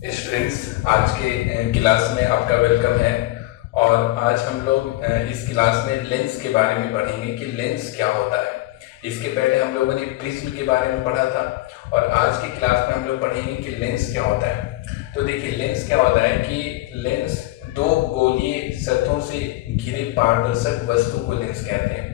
Students, आज के class में आपका वेलकम है। और आज हम लोग इस क्लास में लेंस के बारे में पढ़ेंगे कि लेंस क्या होता है। इसके पहले हम लोगों ने प्रिज्म के बारे में पढ़ा था और आज की क्लास में हम लोग पढ़ेंगे कि लेंस क्या होता है। तो देखिए, लेंस क्या होता है कि लेंस दो गोलीय सतहों से घिरे पारदर्शक वस्तु को लेंस कहते हैं।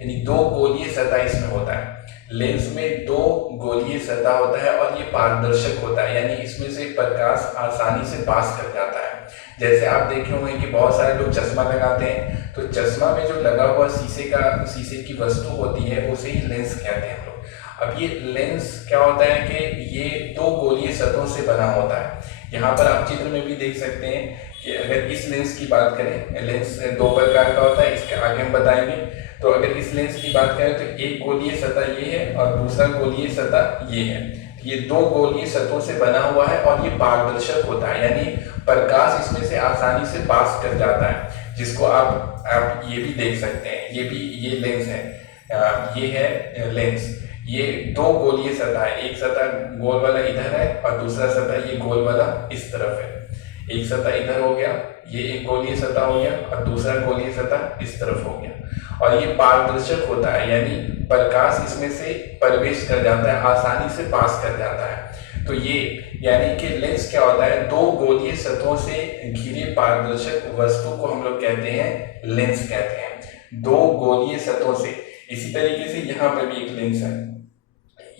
यानी दो गोलीय सतह इसमें होता है। लेंस में दो गोलीय सतह होता है और ये पारदर्शक होता है, यानी इसमें से प्रकाश आसानी से पास कर जाता है। जैसे आप देखे होंगे कि बहुत सारे लोग चश्मा लगाते हैं, तो चश्मा में जो लगा हुआ शीशे की वस्तु होती है उसे ही लेंस कहते हैं हम लोग। अब ये लेंस क्या होता है कि ये दो गोलीय सतहों से बना होता है। यहाँ पर आप चित्र में भी देख सकते हैं कि अगर इस लेंस की बात करें, लेंस दो प्रकार का होता है, इसके आगे हम बताएंगे। तो अगर इस लेंस की बात करें तो एक गोलीय सतह ये है और दूसरा गोलीय सतह ये है। ये दो गोलीय सतहों से बना हुआ है और ये पारदर्शक होता है, यानी प्रकाश इसमें से आसानी से पास कर जाता है, जिसको आप ये भी देख सकते हैं। ये लेंस है, ये है लेंस। ये दो गोलीय सतह है, एक सतह गोल वाला इधर है और दूसरा सतह ये गोल वाला इस तरफ है। एक सतह इधर हो गया, ये एक गोलीय सतह हो गया और दूसरा गोलीय सतह इस तरफ हो गया। और ये पारदर्शक होता है, यानी प्रकाश इसमें से प्रवेश कर जाता है, आसानी से पास कर जाता है। तो ये यानी कि लेंस क्या होता है, दो गोलीय सतहों से घिरे पारदर्शक वस्तु को हम लोग कहते हैं लेंस कहते हैं। दो गोलीय सतहों से। इसी तरीके से यहाँ पर भी एक लेंस है।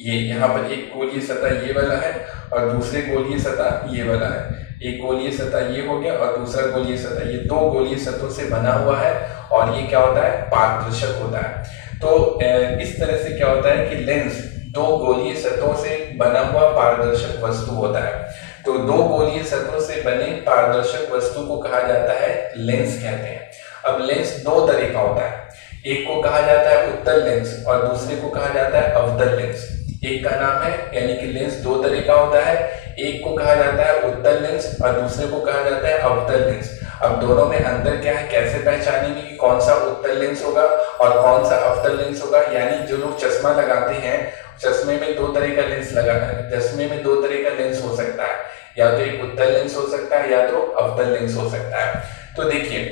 ये यहाँ पर एक गोलीय सतह ये वाला है और दूसरे गोलीय सतह ये वाला है। एक गोलीय सतह ये हो गया और दूसरा गोलीय सतह, ये दो गोलीय सतहों से बना हुआ है और ये क्या होता है, पारदर्शक होता है। तो इस तरह से क्या होता है कि लेंस दो गोलीय सतहों से बना हुआ पारदर्शक वस्तु होता है। तो दो गोलीय सतहों से बने पारदर्शक वस्तु को कहा जाता है लेंस कहते हैं। अब लेंस दो तरह का होता है, एक को कहा जाता है उत्तल लेंस और दूसरे को कहा जाता है अवतल लेंस। एक का नाम है, यानी कि लेंस दो तरह का होता है, एक को कहा जाता है उत्तल लेंस और दूसरे को कहा जाता है अवतल लेंस। अब दोनों में अंतर क्या है, कैसे पहचानेंगे कि कौन सा उत्तल लेंस होगा और कौन सा अवतल लेंस होगा। यानी जो लोग चश्मा लगाते हैं, चश्मे में दो तरह का लेंस लगा है, चश्मे में दो तरह का लेंस हो सकता है, या तो एक उत्तल लेंस हो सकता है या तो अवतल लेंस हो सकता है। तो देखिए,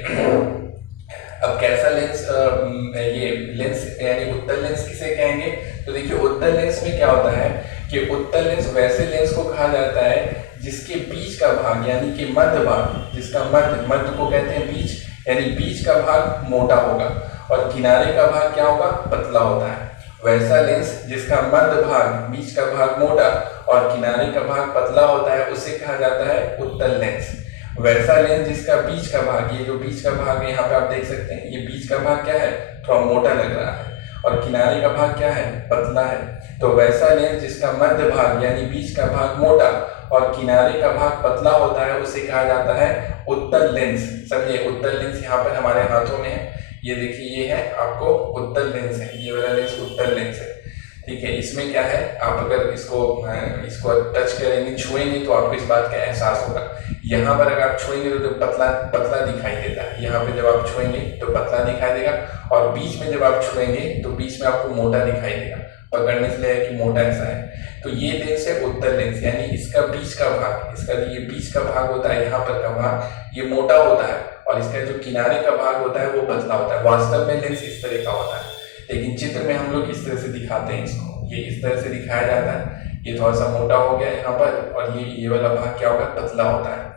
अब कैसा लेंस, ये लेंस यानी उत्तल लेंस किसे कहेंगे। तो देखिए, उत्तल लेंस में क्या होता है कि उत्तल लेंस वैसे लेंस को कहा जाता है जिसके बीच का भाग, यानी कि मध्य भाग, जिसका मध्य को कहते हैं बीच, यानी बीच का भाग मोटा होगा और किनारे का भाग क्या होगा, पतला होता है। वैसा लेंस जिसका मध्य भाग, बीच का भाग मोटा और किनारे का भाग पतला होता है, उसे कहा जाता है उत्तल लेंस। वैसा लेंस जिसका बीच का भाग, ये जो बीच का भाग है यहाँ पे आप देख सकते हैं, ये बीच का भाग क्या है, थोड़ा मोटा लग रहा है और किनारे का भाग क्या है, पतला है। तो वैसा लेंस जिसका मध्य भाग यानी बीच का भाग मोटा और किनारे का भाग पतला होता है, उसे कहा जाता है उत्तल लेंस। समझिए, उत्तल लेंस यहाँ पर हमारे हाथों में है, ये देखिए, ये है आपको उत्तल लेंस है, ये वाला लेंस उत्तल लेंस है। ठीक है, इसमें क्या है, आप अगर इसको टच करेंगे, छुएंगे, तो आपको इस बात का एहसास होगा। यहाँ पर अगर आप छुएंगे तो पतला पतला दिखाई देता है, यहाँ पे जब आप छुएंगे तो पतला दिखाई देगा और बीच में जब आप छुएंगे तो बीच में आपको मोटा दिखाई देगा। पकड़ने से लगेगा कि मोटा ऐसा है। तो ये लेंस है उत्तल लेंस, यानी इसका बीच का भाग, इसका जो ये बीच का भाग होता है, यहाँ पर का भाग, ये मोटा होता है और इसका जो किनारे का भाग होता है वो पतला होता है। वास्तव में लेंस इस तरह का होता है, लेकिन चित्र में हम लोग इस तरह से दिखाते हैं इसको। ये इस तरह से दिखाया जाता है, ये थोड़ा सा मोटा हो गया यहाँ पर और ये वाला भाग क्या होगा, पतला होता है।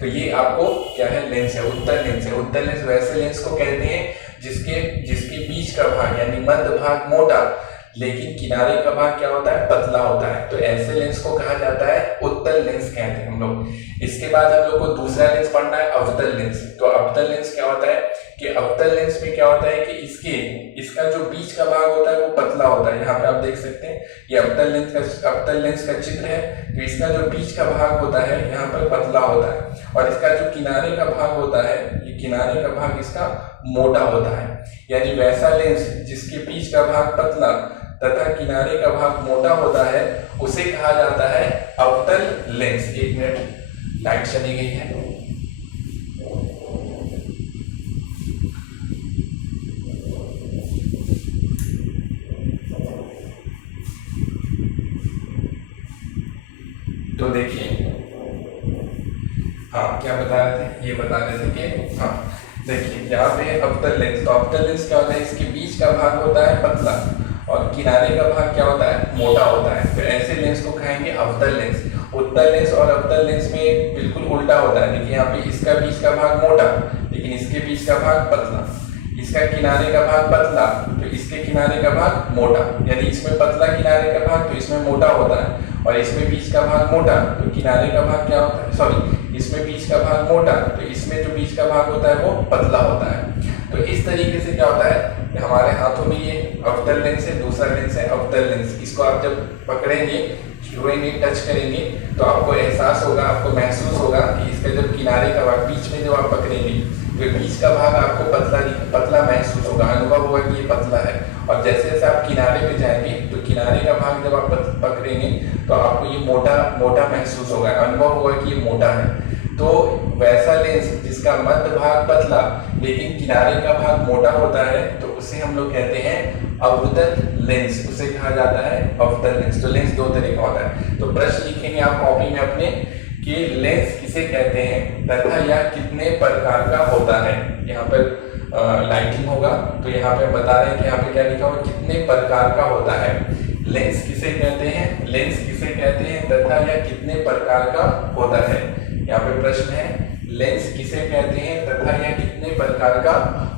तो ये आपको क्या है, लेंस है, उत्तल लेंस है। उत्तल लेंस वैसे लेंस को कहते हैं जिसके बीच का भाग यानी मध्य भाग मोटा, लेकिन किनारे का भाग क्या होता है, पतला होता है। तो ऐसे लेंस को कहा जाता है उत्तल लेंस कहते हैं हम लोग। इसके बाद हम लोग को दूसरा लेंस पढ़ना है, अवतल लेंस। तो अवतल लेंस क्या होता है कि अवतल लेंस में क्या होता है कि इसका जो बीच का भाग होता है वो पतला होता है। यहाँ पे आप देख सकते हैं, ये अवतल लेंस का चित्र है। तो इसका जो बीच का भाग होता है यहाँ पर पतला होता है और इसका जो किनारे का भाग होता है, ये किनारे का भाग इसका मोटा होता है। यानी वैसा लेंस जिसके बीच का भाग पतला तथा किनारे का भाग मोटा होता है, उसे कहा जाता है अवतल लेंस। एक मिनट, लाइट चली गई है। तो देखिए, हाँ, क्या बता रहे थे, ये बता रहे थे कि हाँ देखिए यहाँ पे अवतल लेंस, तो अवतल लेंस क्या होता है, इसके बीच का भाग होता है पतला और किनारे का भाग क्या होता है, मोटा होता है। फिर ऐसे लेंस को कहेंगे अवतल लेंस। उत्तल लेंस और अवतल लेंस में बिल्कुल उल्टा होता है। देखिए यहाँ पे इसका बीच का भाग मोटा, लेकिन इसके बीच का भाग पतला। इसका किनारे का भाग पतला तो इसके किनारे का भाग मोटा, यानी इसमें पतला किनारे का भाग तो इसमें मोटा होता है, और इसमें बीच का भाग मोटा तो किनारे का भाग क्या होता है, सॉरी इसमें बीच का भाग मोटा तो इसमें जो बीच का भाग होता है वो पतला होता है। तो इस तरीके से क्या होता है, हमारे हाथों में ये अवतल लेंस है, दूसरा लेंस है अवतल लेंस। इसको आप जब पकड़ेंगे, छुएंगे, टच करेंगे तो आपको एहसास होगा, आपको महसूस होगा कि इसका जब किनारे का भाग बीच में जब आप पकड़ेंगे तो बीच का भाग आपको पतला महसूस होगा, अनुभव होगा कि ये पतला है। और जैसे जैसे आप किनारे पे जाएंगे तो किनारे का भाग जब आप पकड़ेंगे तो आपको ये मोटा महसूस होगा, अनुभव होगा कि ये मोटा है। तो वैसा लेंस जिसका मध्य भाग पतला लेकिन किनारे का भाग मोटा होता है तो उसे हम लोग कहते हैं अवतल लेंस, उसे कहा जाता है अवतल लेंस। तो लेंस दो तरह का होता है। तो प्रश्न लिखेंगे आप कॉपी में अपने कि लेंस किसे कहते हैं तथा यह कितने प्रकार का होता है। यहाँ पर लाइटिंग होगा तो यहाँ पे बता रहे हैं कि यहाँ पे क्या लिखा हुआ, कितने प्रकार का होता है। लेंस किसे कहते हैं, लेंस किसे कहते हैं तथा यह कितने प्रकार का होता है। यहाँ पे प्रश्न है, लेंस किसे कहते हैं तथा यह कितने प्रकार का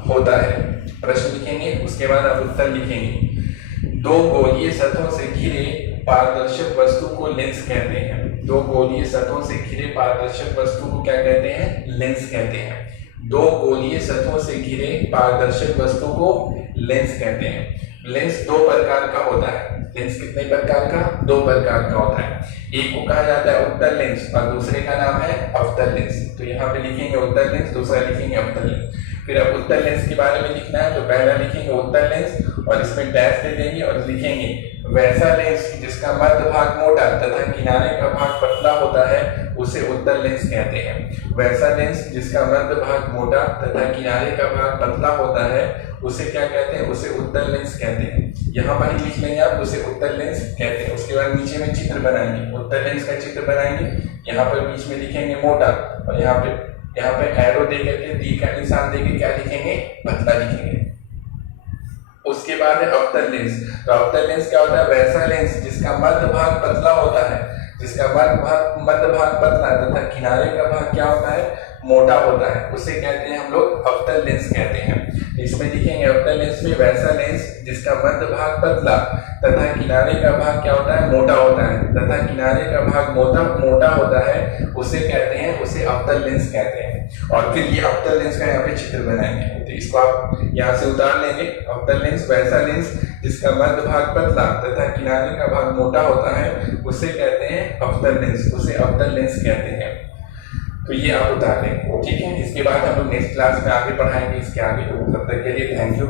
होता है। प्रश्न लिखेंगे, उसके बाद आप उत्तर लिखेंगे। दो गोलीय सतहों से घिरे पारदर्शक वस्तु को लेंस कहते हैं। दो गोलीय सतहों से घिरे पारदर्शक वस्तु को क्या कहते हैं, लेंस कहते हैं। दो गोलीय सतहों से घिरे पारदर्शक वस्तु को लेंस कहते हैं। लेंस दो प्रकार का होता है। लेंस कितने प्रकार का, दो प्रकार का होता है। एक को कहा जाता है उत्तल लेंस और दूसरे का नाम है अवतल लेंस। तो यहाँ पे लिखेंगे उत्तल लेंस, दूसरा लिखेंगे अवतल लेंस। फिर अब उत्तल लेंस के बारे में लिखना है तो पहला लिखेंगे उत्तल लेंस और इसमें डैश दे देंगे और लिखेंगे वैसा लेंस जिसका मध्य भाग मोटा तथा किनारे का भाग पतला होता है उसे उत्तल लेंस कहते हैं। वैसा लेंस जिसका मध्य भाग मोटा तथा किनारे का भाग पतला होता है उसे क्या कहते हैं, उसे उत्तल लेंस कहते हैं। यहाँ पर ही लिख लेंगे आप, उसे उत्तल लेंस कहते हैं। उसके बाद नीचे में चित्र बनाएंगे, उत्तल लेंस का चित्र बनाएंगे। यहाँ पर बीच में लिखेंगे मोटा और यहाँ पे एरो दे करके तीर का निशान देके क्या लिखेंगे, पतला लिखेंगे। उसके बाद है अवतल लेंस। तो अवतल लेंस क्या होता है, वैसा लेंस जिसका मध्य भाग पतला होता है, जिसका मध्य भाग पतला तथा किनारे का भाग क्या होता है, मोटा होता है, उसे कहते हैं हम लोग अवतल लेंस कहते हैं। इसमें लिखेंगे अवतल लेंस में वैसा लेंस जिसका मध्य भाग पतला तथा किनारे का भाग क्या होता है, मोटा होता है, तथा किनारे का भाग मोटा होता है उसे कहते हैं, उसे अवतल लेंस कहते हैं। और फिर ये अवतल लेंस का यहाँ पे चित्र बनाएंगे। तो इसको आप यहाँ से उतार लेंगे। अवतल लेंस वैसा लेंस जिसका मध्य भाग पतला तथा किनारे का भाग मोटा होता है उसे कहते हैं अवतल लेंस, उसे अवतल लेंस कहते हैं। तो ये आप उतार लेंगे, ठीक है। इसके बाद हम लोग नेक्स्ट क्लास में आगे पढ़ाएंगे इसके आगे। तब तक के लिए थैंक यू।